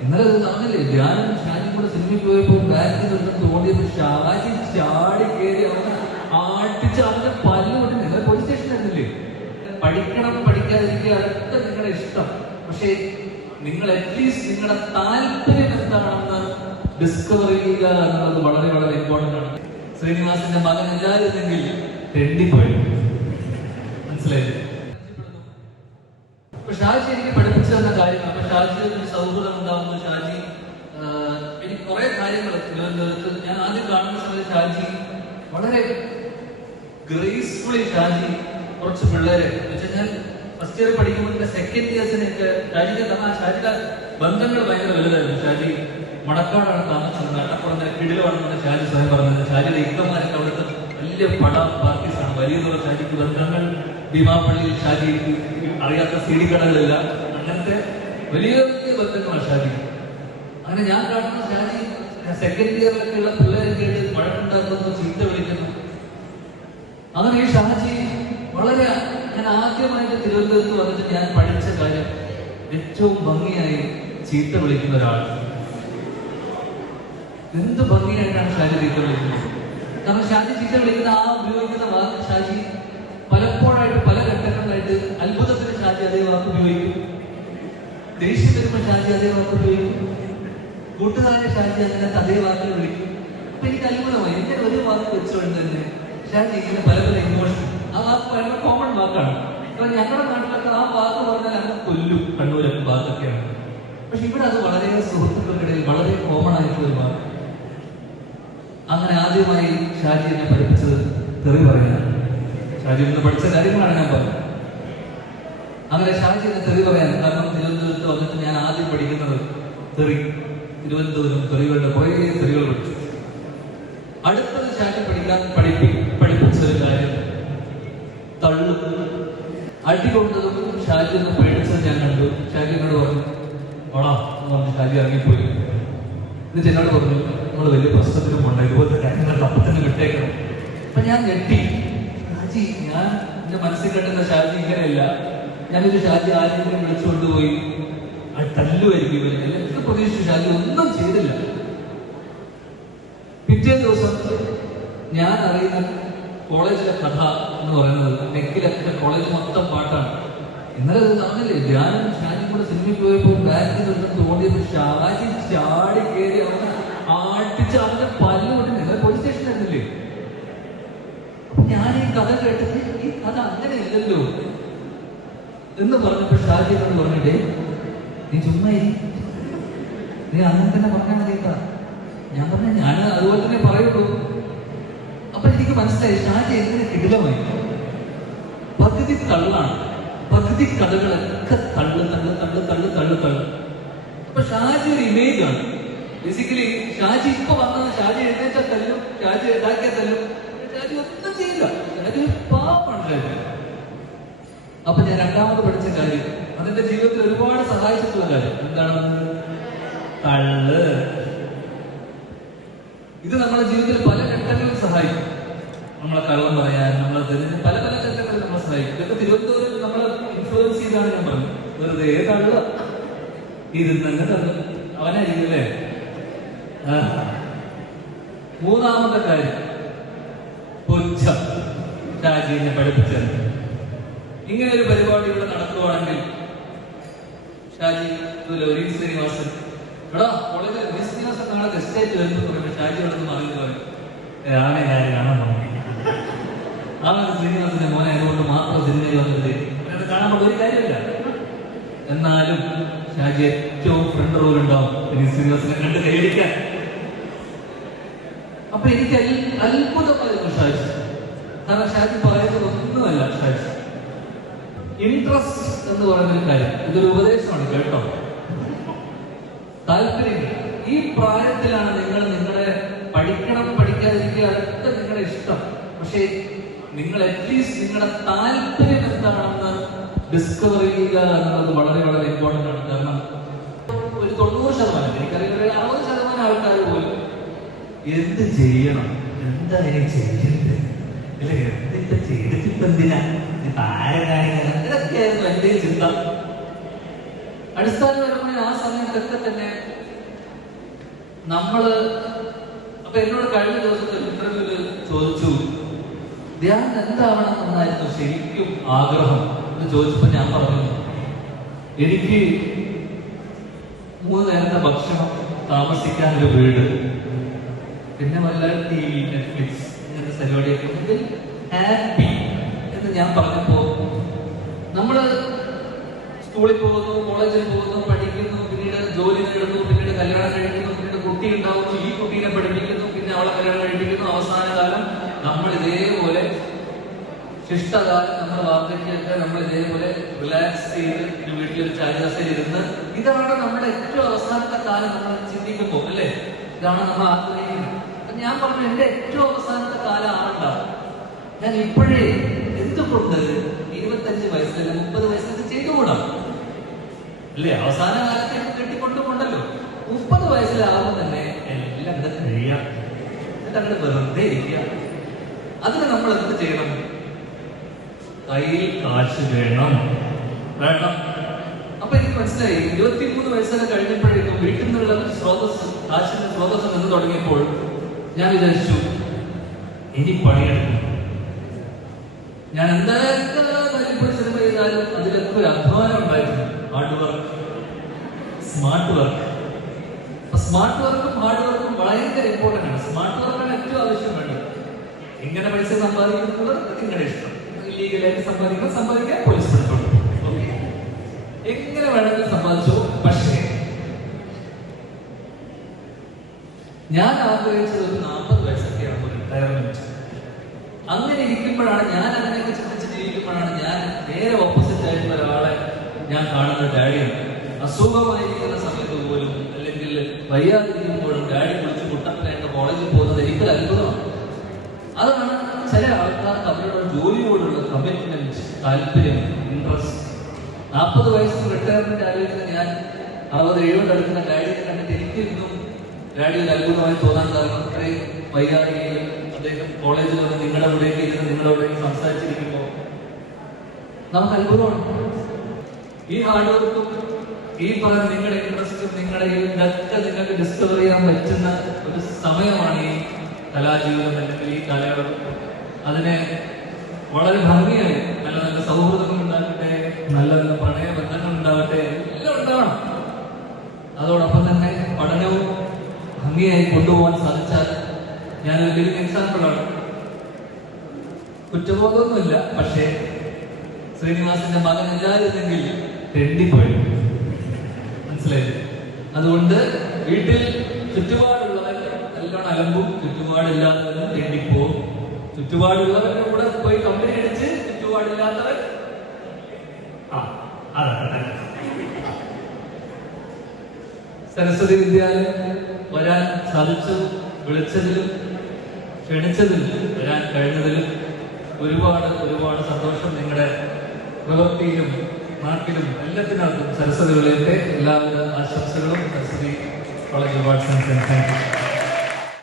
ഇന്നലെ നടന്നില്ലേ ധ്യാനം ഷാജി കൂടെ സിനിമയ്ക്ക് പോയപ്പോ ബാക്കിൽ നിന്ന് തോണ്ടിയപ്പോ ഷാജി ചാടി കയറി അവനെ ആട്ടിച്ച് അവന്റെ പല്ല് കൊണ്ട് നിങ്ങൾ പോലീസ് സ്റ്റേഷനിലായിരുന്നില്ലേ പഠിക്കണം പഠിക്കാതിരിക്കുക അതൊക്കെ നിങ്ങളുടെ ഇഷ്ടം. പക്ഷേ നിങ്ങൾ അറ്റ്ലീസ്റ്റ് നിങ്ങളുടെ താല്പര്യം എന്താണെന്ന് ഡിസ്കവർ ചെയ്യുക എന്നുള്ളത് വളരെ വളരെ ഇമ്പോർട്ടന്റ് ആണ്. ശ്രീനിവാസിന്റെ മകൻ ഇല്ലായിരുന്നെങ്കിൽ തെണ്ടിപ്പോയി മനസ്സിലായില്ലേ? അപ്പൊ ഷാജി എനിക്ക് പഠിപ്പിച്ചു തന്ന കാര്യം അപ്പൊ ഷാജി സൗഹൃദം ഉണ്ടാവുന്നു ഷാജി ആ, എനിക്ക് കുറെ കാര്യങ്ങൾ തിരുവനന്തപുരത്ത് ഞാൻ ആദ്യം കാണുന്ന സമയത്ത് ഷാജി വളരെ ഗ്രേസ്ഫുള്ളി ഷാജി കുറച്ച് പിള്ളേരെ. വെച്ചാൽ ഫസ്റ്റ് ഇയർ പഠിക്കുമ്പോൾ സെക്കൻഡ് ഇയേഴ്സിനൊക്കെ ഷാജിന്റെ തമാ ഷാജിയുടെ ബന്ധങ്ങൾ ഭയങ്കര വലുതായിരുന്നു. ഷാജി മണക്കാടാണ് താമസിച്ചത് അട്ടപ്പുറം കിടിലാണെന്ന് ഷാജി സ്വയം പറഞ്ഞത് ഷാജിയുടെ ഇക്കമാരൊക്കെ അവിടുത്തെ വലിയ പട പാർട്ടീസാണ് വലിയ തോറും ഷാജിക്ക് ബന്ധങ്ങൾ ഭീമാപ്പള്ളിയിൽ ഷാജി അറിയാത്ത സിഡി കടകളില്ല. അങ്ങനത്തെ വലിയ വലിയ ബന്ധങ്ങളാണ് ഷാജി അങ്ങനെ ഞാൻ കാണുന്ന ഞാൻ ഈ സെക്കൻഡ് ഇയറിലൊക്കെ ഉള്ള പിള്ളേരൊക്കെ ആയിട്ട് വഴക്കുണ്ടാക്കുന്നു ചീത്ത വിളിക്കുന്നു. അങ്ങനെ ഈ ഷാജി വളരെ ഞാൻ ആദ്യമായിട്ട് തിരുവനന്തപുരത്ത് വന്നിട്ട് ഞാൻ പഠിച്ച കാര്യം ഏറ്റവും ഭംഗിയായി ചീത്ത വിളിക്കുന്ന ഒരാൾ. എന്ത് ഭംഗിയായിട്ടാണ് ഷാജി ചീത്ത വിളിക്കുന്നത്? കാരണം ഷാജി ചീത്ത വിളിക്കുന്ന ആ ഉപയോഗിക്കുന്ന വാക്ക് ഷാജി പലപ്പോഴായിട്ട് പല ഘട്ടങ്ങളിലായിട്ട് അത്ഭുതത്തിന് ഷാജി അതേ വാക്ക് ഉപയോഗിക്കും. ദേഷ്യം വരുമ്പോൾ ഷാജി അതേ വാക്ക് ഉപയോഗിക്കും. കൂട്ടുകാരെ ഷാജി അതിനകത്ത് അതേ വാക്കിൽ വിളിക്കും. അപ്പൊ എനിക്ക് അത്ഭുതമായി എന്റെ ഒരു വാക്ക് വെച്ചുകൊണ്ട് തന്നെ ഷാജി ഇങ്ങനെ പല പല ഇമോഷൻ ആ വാക്ക് ഭയങ്കര കോമൺ വാക്കാണ് അപ്പൊ ഞങ്ങളുടെ നാട്ടിലൊക്കെ ആ വാക്ക് പറഞ്ഞാൽ അങ്ങ് കൊല്ലും. കണ്ണൂരൊക്കെ വാക്കൊക്കെയാണ് പക്ഷെ ഇവിടെ അത് വളരെ സുഹൃത്തുക്കൾക്കിടയിൽ വളരെ കോമൺ ആയിട്ടുള്ള ഒരു വാക്ക് അങ്ങനെ ആദ്യമായി ഷാജി എന്നെ പഠിപ്പിച്ചത് തെറി പറയാനാണ്. ഷാജി ഒന്ന് പഠിച്ച കാര്യങ്ങളാണ് ഞാൻ പറഞ്ഞത്. അങ്ങനെ ഷാജി എന്നെ തെറി പറയാൻ കാരണം തിരുവനന്തപുരത്ത് വന്നിട്ട് ഞാൻ ആദ്യം പഠിക്കുന്നത് തെറി. തിരുവനന്തപുരം തെറികളുടെ കുറേ തെറികൾ പഠിച്ചു. അടുത്തത് ഷാജി പഠിക്കാൻ പഠിപ്പി പഠിപ്പിച്ച ഒരു കാര്യം. തള്ളും അടി കൊണ്ടതും ഷാജി ഒന്ന് പേടിച്ചത് ഞാൻ കണ്ടു. ഷാജി എന്നോട് പറഞ്ഞു ഓടാ എന്ന് പറഞ്ഞ് ഷാജി ഇറങ്ങിപ്പോയി. എന്നിട്ട് എന്നോട് പറഞ്ഞു നമ്മൾ വലിയ പ്രശ്നത്തിനും കൊണ്ട് ഇതുപോലത്തെ കാര്യങ്ങൾ അപ്പം തന്നെ വിട്ടേക്കണം അപ്പൊ ഞാൻ ഞെട്ടി. ഷാജി ഞാൻ എന്റെ മനസ്സിൽ കെട്ടുന്ന ഷാജി ഇങ്ങനെയല്ല. ഞാനൊരു ഷാജി ആരെങ്കിലും വിളിച്ചുകൊണ്ടുപോയി അത് തല്ലുമായിരിക്കും ഇവർ എല്ലാവർക്കും പ്രതീക്ഷിച്ചു ഷാജി ഒന്നും ചെയ്തില്ല. പിറ്റേ ദിവസം ഞാൻ അറിയുന്ന കോളേജിലെ കഥ എന്ന് പറയുന്നത് ടെക്കിലൊക്കെ കോളേജ് മൊത്തം പാട്ടാണ്. ഇന്നലെ നടന്നില്ലേ ഞാനും ഷാജി കൂടെ സിനിമയിൽ പോയപ്പോൾ ബാക്കിൽ നിന്ന് തോന്നിയത് ഷാജി ചാടി കയറി അവനെ ആട്ടിച്ച് അവന്റെ പല്ല് കൊണ്ട് പോലീസ് സ്റ്റേഷനിലായിരുന്നില്ലേ അപ്പൊ ഞാൻ ഈ കഥ കേട്ടത് ഈ കഥ അങ്ങനെ ഇല്ലല്ലോ എന്ന് പറഞ്ഞപ്പോൾ ഷാജി എന്ന് പറഞ്ഞിട്ടേ നീ ചുമ്മാ. നീ അങ്ങനെ തന്നെ പറഞ്ഞാൽ മതി ഞാൻ പറഞ്ഞ ഞാൻ അതുപോലെ തന്നെ പറയുള്ളൂ. അപ്പൊ എനിക്ക് മനസ്സിലായി ഷാജി എങ്ങനെ കിടിലമായി? പകുതി തള്ളാണ്. പകുതി കഥകളൊക്കെ തള്ളു തള്ളു തള്ളു തള്ളു തള്ളു തള്ളു. അപ്പൊ ഷാജി ഒരു ഇമേജ് ആണ്. ബേസിക്കലി ഷാജി ഇപ്പൊ വന്നത് ഷാജി എഴുന്നേറ്റാൽ തല്ലും ഷാജി ഉണ്ടാക്കിയാൽ തല്ലും. ഷാജി ഒന്നും ചെയ്യില്ല. ഷാജി ഒരു പാപ്പാണ് ഷാജി. അപ്പൊ ഞാൻ രണ്ടാമത് പഠിച്ച കാര്യം അതെന്റെ ജീവിതത്തിൽ ഒരുപാട് സഹായിച്ചിട്ടുള്ള കാര്യം. എന്താണ്? കള്ള് ഇത് നമ്മുടെ ജീവിതത്തിൽ പല ഘട്ടങ്ങളിലും സഹായിക്കും. നമ്മളെ കള്ളം പറയാൻ നമ്മളെ പല പല ഘട്ടങ്ങളിൽ നമ്മളെ സഹായിക്കും. ഇതൊക്കെ തിരുവനന്തപുരം നമ്മളെ ഇൻഫ്ലുവൻസ് ചെയ്താണ് ഞാൻ പറഞ്ഞത്. വെറുതെ തള്ളുക. ഇരുന്നങ്ങ് തള്ളു അവനായിരിക്കും അവനെ ആ. മൂന്നാമത്തെ കാര്യം. പുച്ഛം. ഷാജീനെ പഠിപ്പിച്ചത്. ഇങ്ങനെ ഒരു പരിപാടി ഇവിടെ നടത്തുവാണെങ്കിൽ ഷാജി ലൗരീൻ ശ്രീനിവാസൻ എടാ കോളേജിൽ മിസ് ശ്രീനിവാസൻ നാളെ ഗസ്റ്റ് ആയിട്ട് വരുന്നു പറയുമ്പോൾ ഷാജി അവിടെ നിന്ന് മറിഞ്ഞു പറയും ആണ് ഞാൻ കാണാൻ പോകുന്നു ആ ഒരു ശ്രീനിവാസന്റെ മോനെ അതുകൊണ്ട് മാത്രം സിനിമയിൽ വന്നിട്ട്. കാണാൻ ഒരു കാര്യമില്ല. എന്നാലും ഷാജി ഏറ്റവും ഫ്രണ്ട് റോൾ ഉണ്ടാവും ലൗരീൻ ശ്രീനിവാസനെ കണ്ട് കൈയടിക്കാൻ അപ്പൊ എനിക്ക് അത്ഭുതമായിരുന്നു ഷാജി. കാരണം ഷാജി പറയുന്നത് ഇൻട്രസ്റ്റ് എന്ന് പറയുന്ന ഒരു കാര്യം. ഇതൊരു ഉപദേശമാണ് കേട്ടോ. താല്പര്യം. ഈ പ്രായത്തിലാണ് നിങ്ങൾ നിങ്ങളെ പഠിക്കണം പഠിക്കാതിരിക്കുക അതൊക്കെ നിങ്ങളുടെ ഇഷ്ടം. പക്ഷേ നിങ്ങൾ അറ്റ്ലീസ്റ്റ് നിങ്ങളുടെ താല്പര്യം എന്താണെന്ന് ഡിസ്കവർ ചെയ്യുക എന്നുള്ളത് വളരെ വളരെ ഇമ്പോർട്ടന്റ് ആണ്. കാരണം ഒരു തൊണ്ണൂറ് ശതമാനം എനിക്കറിയാം അറുപത് ശതമാനം ആൾക്കാർ പോലും എന്ത് ചെയ്യണം? എന്തായാലും ഇനി ഇല്ല എന്തിപ്പോ ചെയ്തിട്ടിപ്പോ എന്തിനാ? ഇതൊക്കെയായിരുന്നു എന്റെ ചിന്ത. അടിസ്ഥാനപരമായി ആ സമയത്തൊക്കെ തന്നെ നമ്മൾ അപ്പൊ എന്നോട് കഴിഞ്ഞ ദിവസത്തെ ഇന്റർവ്യൂൽ ചോദിച്ചു ധ്യാനം എന്താവണം എന്നായിരുന്നു ശരിക്കും ആഗ്രഹം? എന്ന് ചോദിച്ചപ്പോ ഞാൻ പറഞ്ഞു എനിക്ക് മൂന്ന് നേരത്തെ ഭക്ഷണം താമസിക്കാൻ ഒരു വീട് പിന്നെ വല്ല ടി വി നെറ്റ്ഫ്ലിക്സ് പരിപാടിയൊക്കെ ഉണ്ടെങ്കിൽ ഹാപ്പി എന്ന് ഞാൻ പറഞ്ഞപ്പോ നമ്മൾ സ്കൂളിൽ പോകുന്നു കോളേജിൽ പോകുന്നു പഠിക്കുന്നു പിന്നീട് ജോലി നേടുന്നു പിന്നീട് കല്യാണം കഴിക്കുന്നു പിന്നീട് കുട്ടി ഉണ്ടാവുന്നു ഈ കുട്ടീനെ പഠിപ്പിക്കുന്നു പിന്നെ അവളെ കല്യാണം കഴിപ്പിക്കുന്നു. അവസാന കാലം നമ്മൾ ഇതേപോലെ ശിഷ്ടകാലം നമ്മൾ വാർദ്ധക്യമൊക്കെ നമ്മൾ ഇതേപോലെ റിലാക്സ് ചെയ്ത് ഒരു ചാരിദാസയിൽ ഇരുന്ന് ഇതാണ് നമ്മുടെ ഏറ്റവും അവസാനത്തെ കാലം നമ്മൾ ചിന്തിക്കുമ്പോൾ അല്ലേ? ഇതാണ് നമ്മൾ ആഗ്രഹിക്കുന്നത്. ഞാൻ പറഞ്ഞു എന്റെ ഏറ്റവും അവസാനത്തെ കാലം ആണ്ട ഞാൻ ഇപ്പോഴേ എന്തുകൊണ്ട് ഇരുപത്തഞ്ച് വയസ്സിൽ മുപ്പത് വയസ്സിൽ ചെയ്തുകൂടാ? അല്ലേ? അവസാന കാലത്ത് കെട്ടിക്കൊണ്ടുകൊണ്ടല്ലോ മുപ്പത് വയസ്സിലാവുമ്പോൾ തന്നെ എല്ലാം അങ്ങോട്ട് കഴിയാം എന്നിട്ട് അങ്ങനെ വെറുതെ ഇരിക്കുക. അതിന് നമ്മൾ എന്ത് ചെയ്യണം? കയ്യിൽ കാശ് വേണം. വേണം. അപ്പൊ എനിക്ക് മനസ്സിലായി. ഇരുപത്തിമൂന്ന് വയസ്സൊക്കെ കഴിഞ്ഞപ്പോഴേക്കും വീട്ടിൽ നിന്നുള്ള സ്രോതസ് കാശിന്റെ സ്രോതസ് നിന്ന് തുടങ്ങിയപ്പോൾ? ഞാൻ വിചാരിച്ചു ഇനി പണിയെടുക്കും. ഞാൻ എന്തൊക്കെ സിനിമ ചെയ്താലും അതിലൊക്കെ ഒരു അധ്വാനം ഉണ്ടായിരുന്നു. Hard work smart work smart വർക്കും ഹാർഡ് വർക്കും ഭയങ്കര ഇമ്പോർട്ടന്റ് ആണ്. സ്മാർട്ട് വർക്കാണ് ഏറ്റവും ആവശ്യം വേണ്ടത്. എങ്ങനെ പൈസ സമ്പാദിക്കുന്നത് നിങ്ങളുടെ ഇഷ്ടം. ലീഗലായിട്ട് സമ്പാദിക്കണം സമ്പാദിക്കാൻ പോലീസ് ഞാൻ ആഗ്രഹിച്ചത് ഒരു നാൽപ്പത് വയസ്സൊക്കെയാണ് റിട്ടയർമെന്റ് അങ്ങനെ ഇരിക്കുമ്പോഴാണ് ഞാൻ അതിനൊക്കെ ചിന്തിച്ചിട്ട് ഇരിക്കുമ്പോഴാണ് ഞാൻ നേരെ ഓപ്പോസിറ്റ് ആയിട്ടുള്ള ഒരാളെ ഞാൻ കാണുന്ന ഡാഡിയാണ് അസുഖമായിരിക്കുന്ന സമയത്ത് പോലും അല്ലെങ്കിൽ വയ്യാതിരിക്കുമ്പോഴും ഡാഡി വിളിച്ച് മുട്ടപ്പനായിട്ട് കോളേജിൽ പോകുന്നത് എനിക്കൊരു അത്ഭുതമാണ്. അതാണ് ചില ആൾക്കാർക്ക് അവരുടെ ജോലിയോടുള്ള കമ്മിറ്റ്മെന്റ് താല്പര്യം ഇൻട്രസ്റ്റ് നാൽപ്പത് വയസ്സിൽ റിട്ടയർമെന്റ് ആലോചിക്കുന്ന ഞാൻ അറുപത് എഴുപത് അടുക്കുന്ന ഡാഡിയെ കണ്ടിട്ട് എനിക്ക് ഇന്നും ഒരു അത്ഭുതമായി തോന്നാൻ കാരണം അത്രയും വൈകാരികയിൽ അദ്ദേഹം കോളേജിൽ വന്ന് നിങ്ങളുടെ അവിടേക്ക് ഇരുന്ന് നിങ്ങളുടെ അവിടേക്ക് സംസാരിച്ചിരിക്കുമ്പോൾ നമുക്ക് അത്ഭുതമാണ്. ഈ ഹാർഡ് വർക്കും ഈ പറഞ്ഞ നിങ്ങളുടെ ഇൻട്രസ്റ്റും നിങ്ങളുടെ ഇതൊക്കെ നിങ്ങൾക്ക് ഡിസ്കവർ ചെയ്യാൻ പറ്റുന്ന ഒരു സമയമാണ് ഈ കലാജീവിതം അല്ലെങ്കിൽ ഈ കലകളും അതിനെ വളരെ ഭംഗിയായി നല്ല നല്ല സൗഹൃദങ്ങൾ ഉണ്ടാകട്ടെ നല്ല നല്ല പ്രണയ ബന്ധങ്ങൾ ഉണ്ടാകട്ടെ എല്ലാം ഉണ്ടാവണം. അതോടൊപ്പം തന്നെ പഠനവും ഭംഗിയായി കൊണ്ടുപോകാൻ സാധിച്ചാൽ ഞാൻ വലിയൊരു എക്സാമ്പിളാണ് കുറ്റബോധമൊന്നുമില്ല പക്ഷേ ശ്രീനിവാസിന്റെ മകൻ ഇല്ലായിരുന്നെങ്കിൽ തെണ്ടിപ്പോയി മനസ്സിലായില്ലേ അതുകൊണ്ട് വീട്ടിൽ ചുറ്റുപാടുള്ളവർ നല്ലോണം അലമ്പും ചുറ്റുപാടില്ലാത്തവരും തെണ്ടിപ്പോവും. ചുറ്റുപാടുള്ളവരുടെ കൂടെ പോയി കമ്പനി അടിച്ച് ചുറ്റുപാടില്ലാത്തവർ സരസ്വതി വിദ്യാലയം വരാൻ സാധിച്ചതും വിളിച്ചതിലും ക്ഷണിച്ചതിലും വരാൻ കഴിഞ്ഞതിലും ഒരുപാട് ഒരുപാട് സന്തോഷം നിങ്ങളുടെ പ്രവൃത്തിയിലും നാട്ടിലും എല്ലാത്തിനകത്തും സരസ്വതി വിളയത്തെ എല്ലാവിധ ആശംസകളും Saraswathi college of arts and science